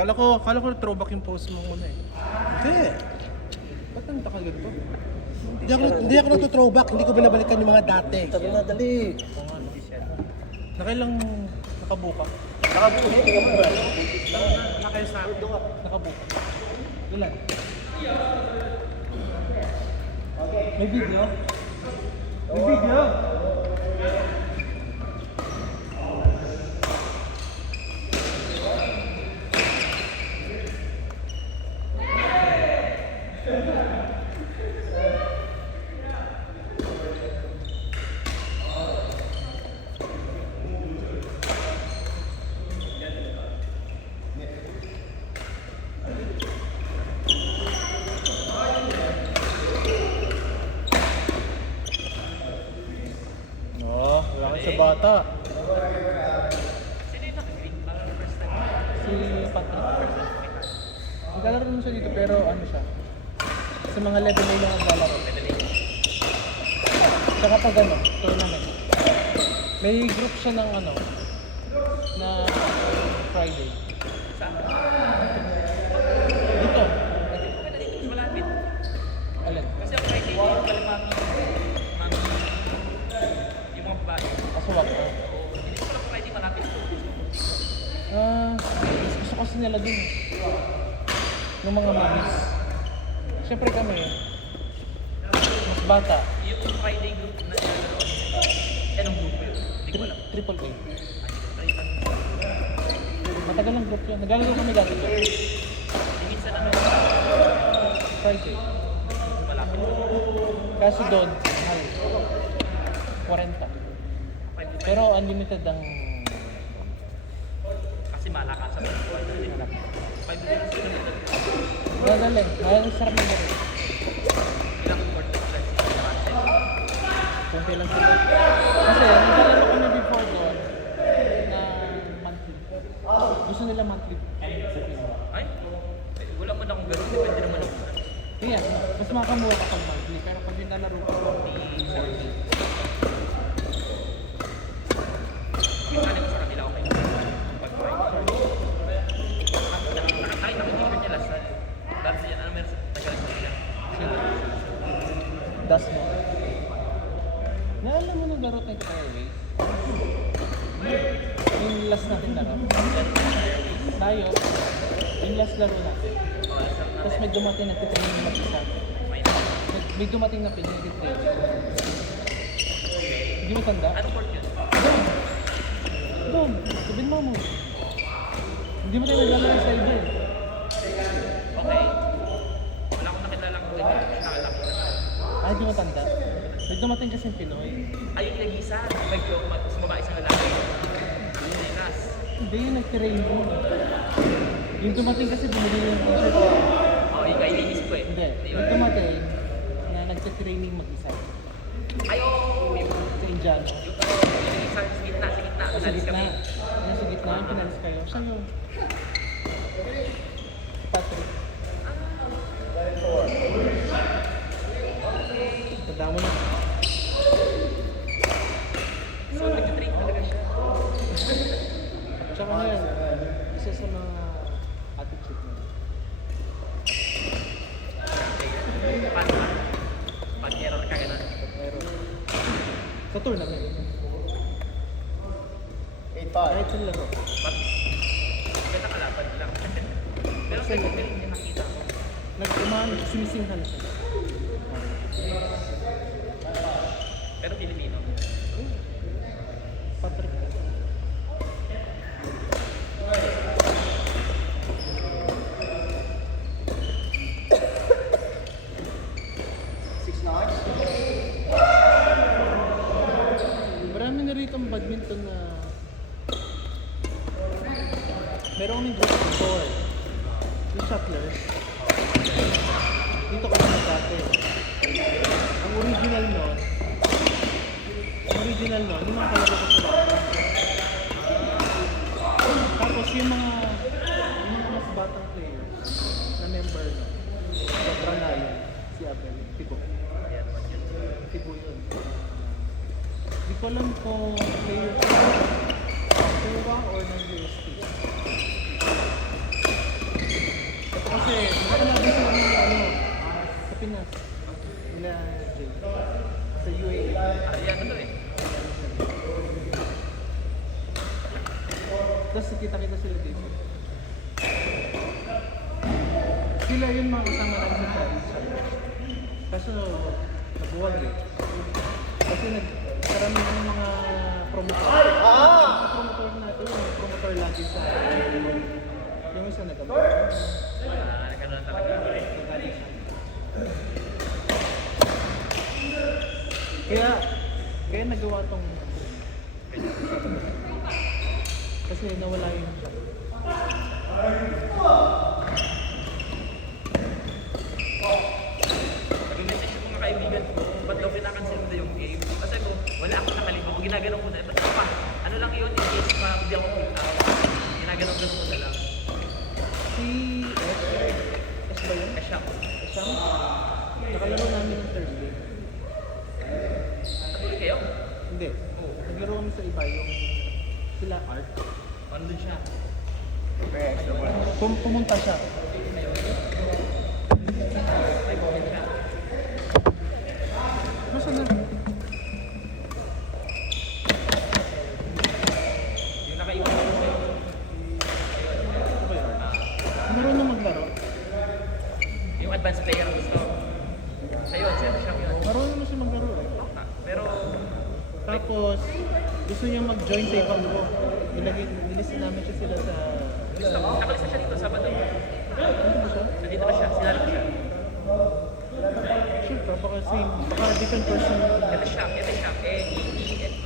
Kala ko throwback yung post mo muna eh. Hindi. Ba't ang takal ganito? Hindi ako nagto-throwback. Hindi ko binabalikan yung mga dati. Tara na, dali. Oo nga, no? Nakailang nakabuka? Nakabuo, tingnan mo. Nakayo sa akin. Nakabuka. Ilan? May video? May video? Oh, wala kayo sa bata. Si Patrick. Naglalaro naman siya dito pero ano siya? Sa mga level na yung naglalaro. Tsaka pag ano, tournament. May group siya ng ano, na Friday. Dito. Alin? Kasi ang Friday yung kalimami yung mga babae. Kasuwat ko. Hindi ko pala Friday malapit ko. Gusto kasi nila dun eh. Ng mga mommies. Siyempre kami, mas bata. Yung Friday group na nilalaro. Anong grupo yun? Hindi ko alam. Triple A. Matagal ang group yun. Naglalaro kami dati doon. Yung minsan naman Friday. malapit ko. Kaso doon, mahal. 40. Pero unlimited ang Kasi malakasan sa 5 anak. 5 minutes yun. Gagaling. Mahal sarap na rin. Ilang court difference yung cancel. Kunti lang sila. Kasi naglalaro kami before doon na monthly. Gusto nila monthly. Ay, wala mo na akong ganun. Depende naman ako. Kaya, mas makamuha ka pag monthly. Pero pag nilalaro ka, Yung kanin sa kanila okay. Pag-Friday. Nakakita ko yung niya last time. Dahil siya, ano meron sa Tagalog sa kanila? das mo. Naalala mo naglaro tayo sa Airways? Yung last natin laro. Tayo, yung last laro natin. Tapos may dumating na titraining mag-isa. May dumating na pinag-training. Hindi mo tanda? Anong court yun? Doon, sabihin mo mo. Hindi mo tayo naglalaro sa iba eh. Okay. Wala akong nakilalang ganyan. Nakalang ko na. Ah, hindi mo tanda. May dumating kasi Pinoy. Ayun, nag-isa. Mas babae sa lalaki. Nenas. Hindi, nag-training. Yung dumating kasi bumili yung t-shirt. Oo, yung kailinis ko eh. Hindi, Di ba? yung dumating na nagsa-training mag-isa. Ay, oo. Yung Sa Indiano. sa gitna, sa gitna. Sa Pinalis gitna. kami. Ayun, sa gitna, yung pinalis kayo. Siya yun. Patrick. Tanda mo na. So, nag-train talaga siya. Tsaka ngayon, isa sa mga attitude mo. Paano ba? Pag-error ka gano'n. Pero, sa tournament. 8-5. Kahit sa laro. Ganda kalaban lang. Pero sa galing niya nakita ko. Sumisinghan siya. Pero Filipino. Patrick. Marami na rito ang badminton na meron kaming group of 4. Yung shuttlers. Dito kami dati. Ang original nun, yung mga kalaro ko sa bata. Tapos yung mga mas batang players na member nun, sobrang layo. Si Abel, Tibo. Tibo yun. Hindi ko alam kung player ko Kuwa or ng UST. sila dito. Sila yung mga kasama namin sa Paris. Kaso, nabuwag eh. Kasi karamihan ng mga promotor. Promotor natin, yung promotor lagi sa yung isa nag-abot. Nagkaroon talaga. Kaya nagawa tong kasi nawala yung Nag-message yung mga kaibigan ko, ba't daw pinakancel mo na yung game? Kasi ko, wala akong nakalimutan ko, ginaganon ko na. Ba't pa? Ano lang yun, in case hindi ako kita. Ginaganon ko na lang. si S ba yun? Siya ko. Siyang nakalaro namin ng Thursday. Natuloy kayo? Hindi. Naglaro kami sa iba yung sila Art. Ano siya? Pumunta siya. May moment siya. Nasaan na? Yung nakaiwan ko sa'yo. Meron na maglaro. Yung advanced player ang gusto. Sa'yo, siya yun. Marunong na siya maglaro eh. Pero, Tapos, gusto niya mag-join sa ibang group. Nilista namin siya sila sa... gusto ko. Nakalista siya dito, Sabado. Ano ba siya? Nandito na siya, sinali ko siya. Sure ka, baka same, baka different person. Ito siya.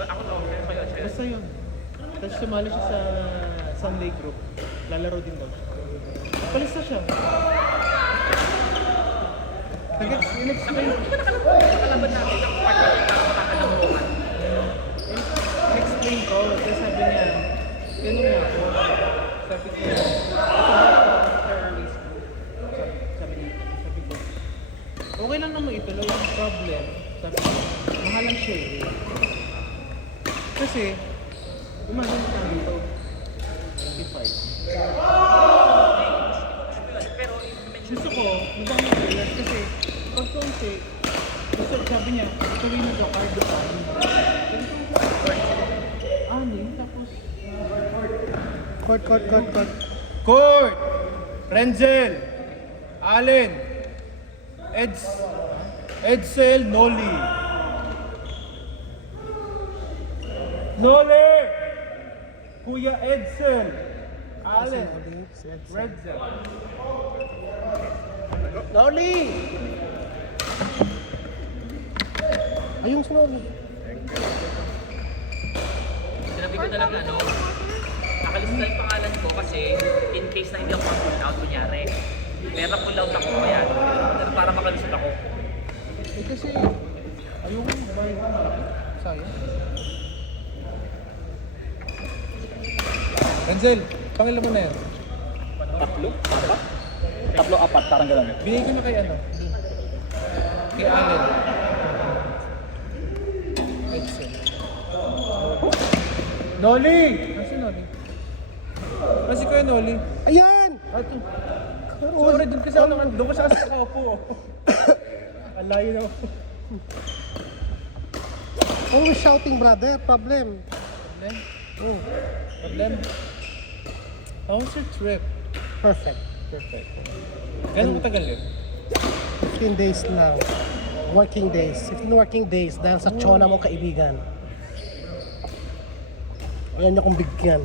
Ako to, pero kayo siya. Basta yun. Tapos sumali siya sa Sunday group. Lalaro din daw siya. Palista siya. In-explain Nakalaban natin ang part na nakakalabukan. in-explain ko. Kasi sabi niya, tinong niya ako. Sabi ko, ito ba terrorist group? Sabi ko, okay lang naman ituloy. Yung problem, sabi ko, mahalang siya eh. Kasi, gumagano ka dito. 25. Pero, i-mention Gusto ko, magkano players kasi pag konti, gusto sabi niya, tuloy na daw card sa akin. Anin, tapos Court. Court! Renzel! Allen! Edsel Noli! Noli! Kuya Edsel! Allen! Renzel! Noli! Ayun, sinabi. Sinabi ko na lang nakalista yung pangalan ko kasi in case na hindi ako mag-pull out, kunyari. Meron pull out ako kaya para makalusot ako. eh kasi ayoko bayad ko malaki. Sayang. Renzel, pangilan mo na yan. Tatlo? Apat? Tatlo, apat, parang gano'n. Binigay ko na kay ano? Kay Allen. Edsel. Noli! Kasi no, Kasi Kuya Noli. Ayan! ato. Sorry, doon kasi ako doon kasi ako nakaupo. Ang layo na. Always shouting, brother. Problem. Problem? Oh, Problem? How was your trip? perfect. Perfect. Gano'ng matagal yun? 15 days na. Working days. 15 working days dahil sa tsona mong kaibigan. Ayaw niya kong bigyan.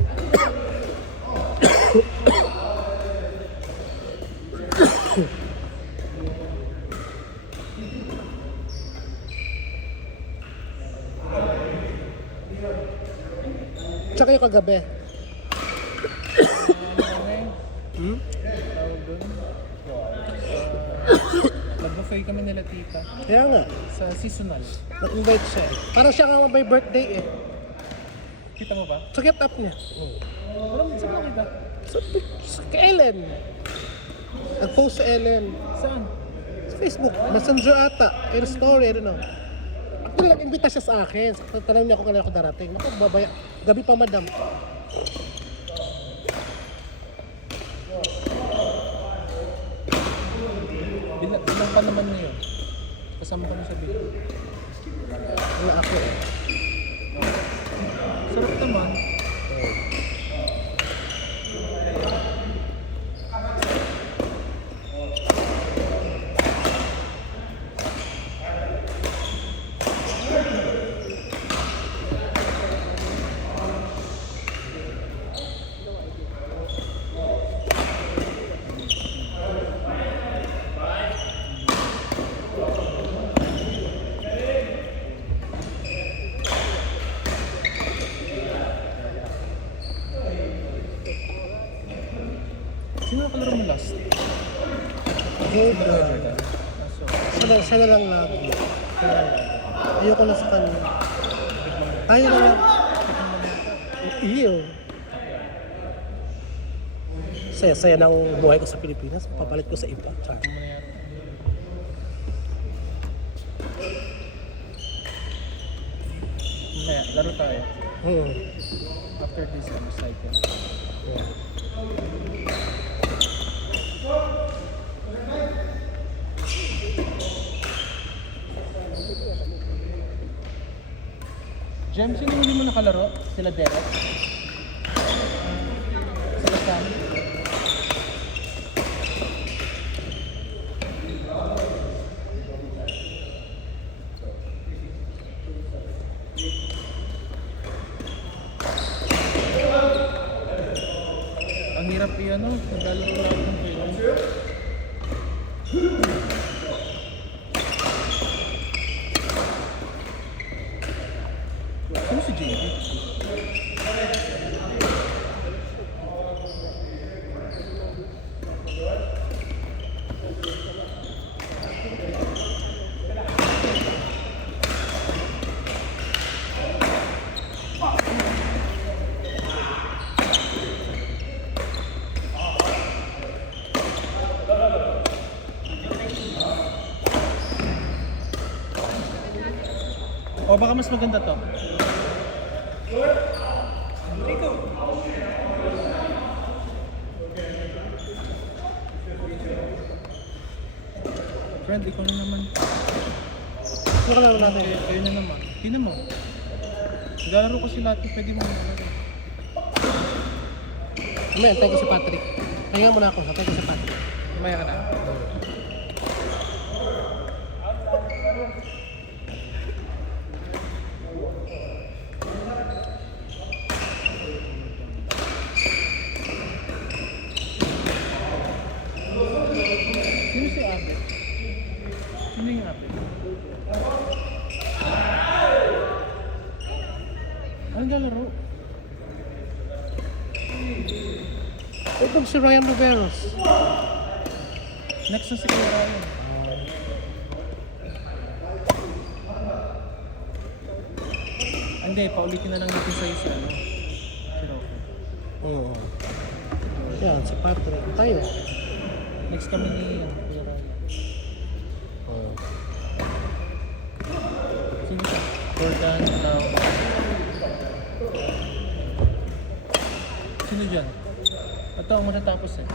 Tsaka yung kagabi. Hmm? Tawag doon. Nag-buffet kami nila tita Kaya nga, sa seasonal. na-invite siya. Parang siya nga may birthday eh. Kita mo ba? So get up niya. Walang saan lang kita? Sa kay Ellen. Nag-post sa Ellen. Saan? Sa Facebook. Messenger ata. In story, I don't know. Actually, nag-invita siya sa akin. Tanong niya kung kailan ako darating. Naku, babaya. Gabi pa, madam. Bilang pa naman na yun. Kasama kami sa video. Wala ako eh. Sarap naman. Sino ang kalaro mo last? Jordan. Siya na lang lagi. Ayoko na sa kanya. Tayo na lang. Iyo. Saya ng buhay ko sa Pilipinas. Papalit ko sa iba. Char. Kaya, laro tayo. Hmm. After this cycle. Yeah. Jem, sino huli mo nakalaro? Sila Derek? Sila Sam? Ang hirap i-ano, naglalaro lang ng film. Sino si JB? O baka mas maganda to. Friend, ikaw na naman. Ano ka lang natin? Kayo na naman. Tingnan mo. Naglalaro kasi lahat yung pwede mo maglaro. May antay ko si Patrick. Pahinga muna ako. Antay ko si Patrick. Kumaya ka na. Sino si Abe? Sino yung Abe? Anong lalaro? Ito si Ryan Riveros. Next na si Kuya Ryan. Hindi, paulitin na lang natin sa'yo si ano. Si Roque. Oo. Yan, si Patrick. Tayo. Next kami ni Kuya Ryan. Oo. Sino siya? Jordan, sino dyan? Ito ang matatapos eh.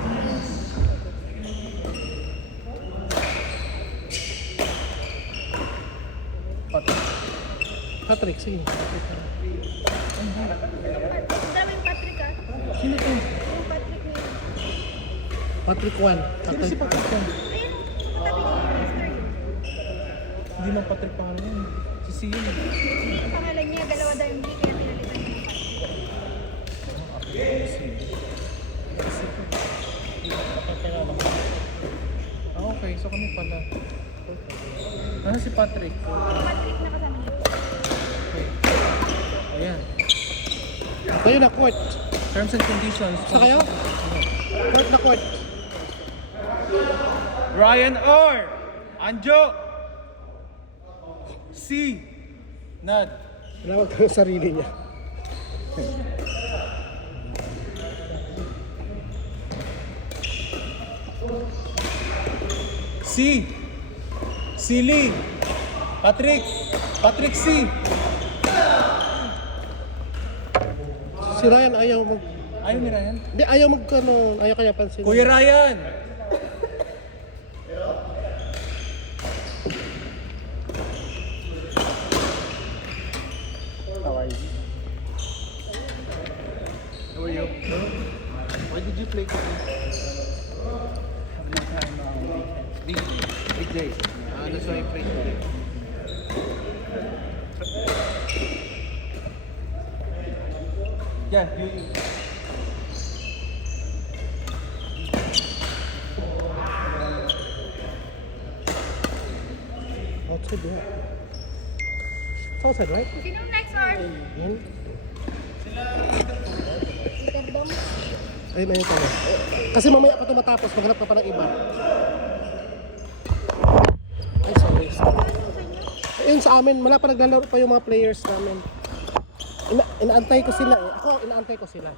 Patrick. Patrick, sige. Ang daming Patrick ah. Sino to? Yung Patrick na yun. Patrick 1. Sino si Patrick yan? Ayun, katabi ni Master. Hindi man Patrick pangalan yun. Si Sian eh. Ang pangalan niya, dalawa daw yung B, kaya pinalitan niya. Ah, okay. So kami pala. Ano si Patrick? Yung Patrick na kasama niya. Ayan. Tayo na, court. Terms and conditions. Sa kayo? Court na court. Ryan R. Anjo. C. Nad. Tinawag ko yung sarili niya. C. Silly. Patrick. Patrick C. Si Ryan ayaw mag... Ayaw ni Ryan. Hindi, ayaw mag... Ano, ayaw kaya pansin. Kuya Ryan. How are you? How are you? Why did you play today? Big day. Ah, that's why I played today. Yeah, you. Outside, yeah. It's outside, right? Sino next or? Yan. Peter Dong? Ayun, ayun tayo. Kasi mamaya pa ito matapos, maghanap ka pa ng iba. Ay, sorry. Ayun sa amin, wala pa naglalaro pa yung mga players namin. Inaantay ko sila eh. Ako, inaantay ko sila.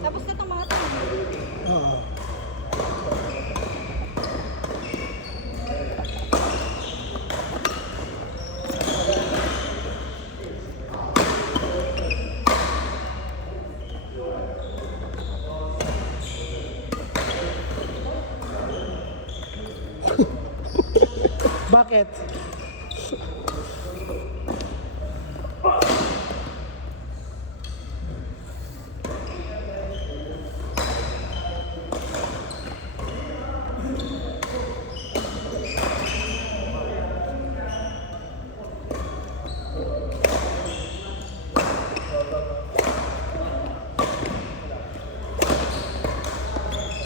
Tapos na itong mga to. Oo. Bakit?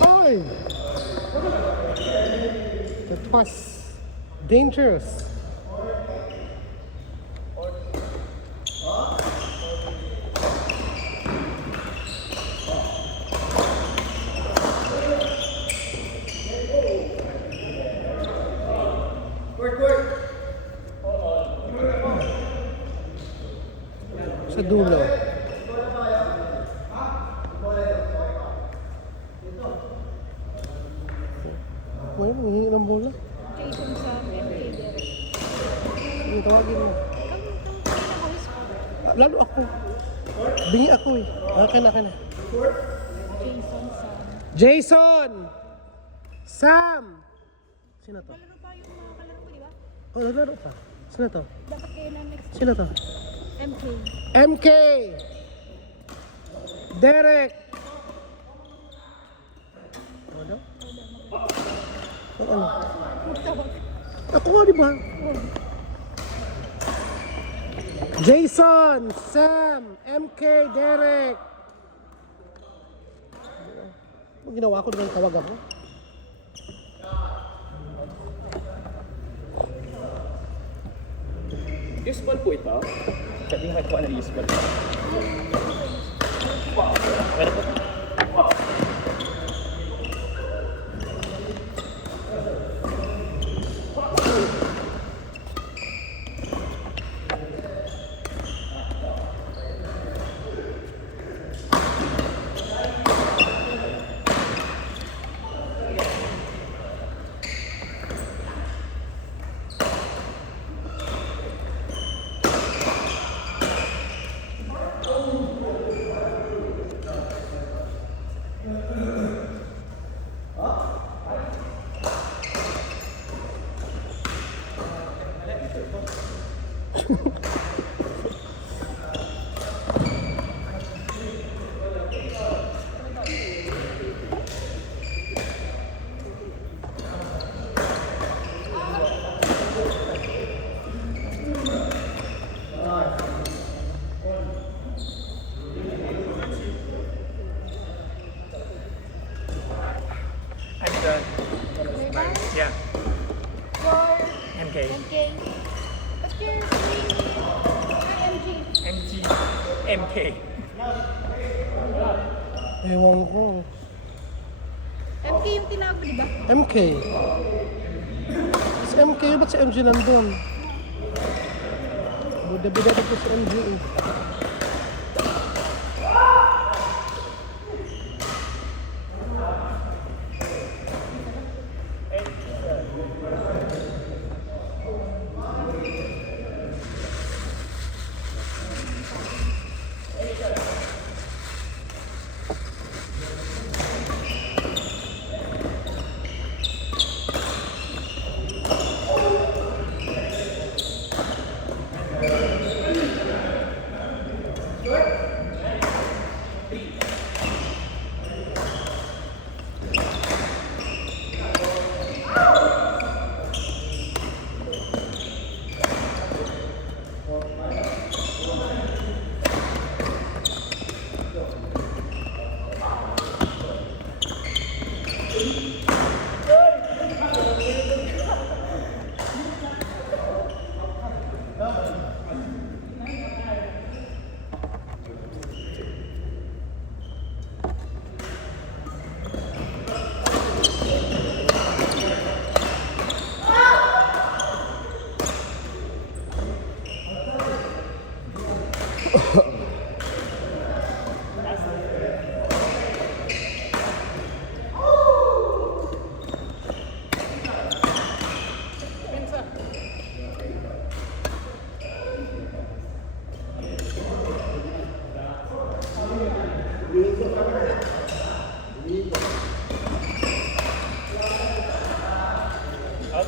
Ay! That was dangerous. Sa dulo. Well, hihingi ng bola. Jason sa MK Derek. Sige, tawagin mo. Kanina ko is Lalo ako. Bingi ako eh. Akin na. Jason sa... Jason! Sam! Sino to? Kalaro pa yung mga kalaro ko, di ba? Oh, naglaro pa. Sino to? Dapat kayo na next Sino to? MK. MK! Derek! Ano? Ano? Magtawag. Ako nga, di ba? Jason! Sam! MK! Derek! Ano ginawa ko? Di ba yung tawag ako? Useful po ito. Pwede nga po na useful. Yeah. For MK. MK. What's your name? MG. MK. Ewan ko. MK yung tinago, di ba? MK. Si MK, ba't si MG nandun? Buda-buda na po si MG eh.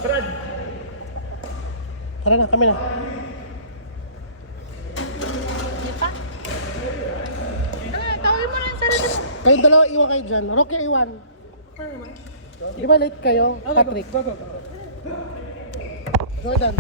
Brad. Tara na, kami na. Di pa? Tawin mo na yung sarili mo. Kayong dalawa, iwan kayo dyan. Rocky, iwan. Di ba late kayo, Patrick? Jordan.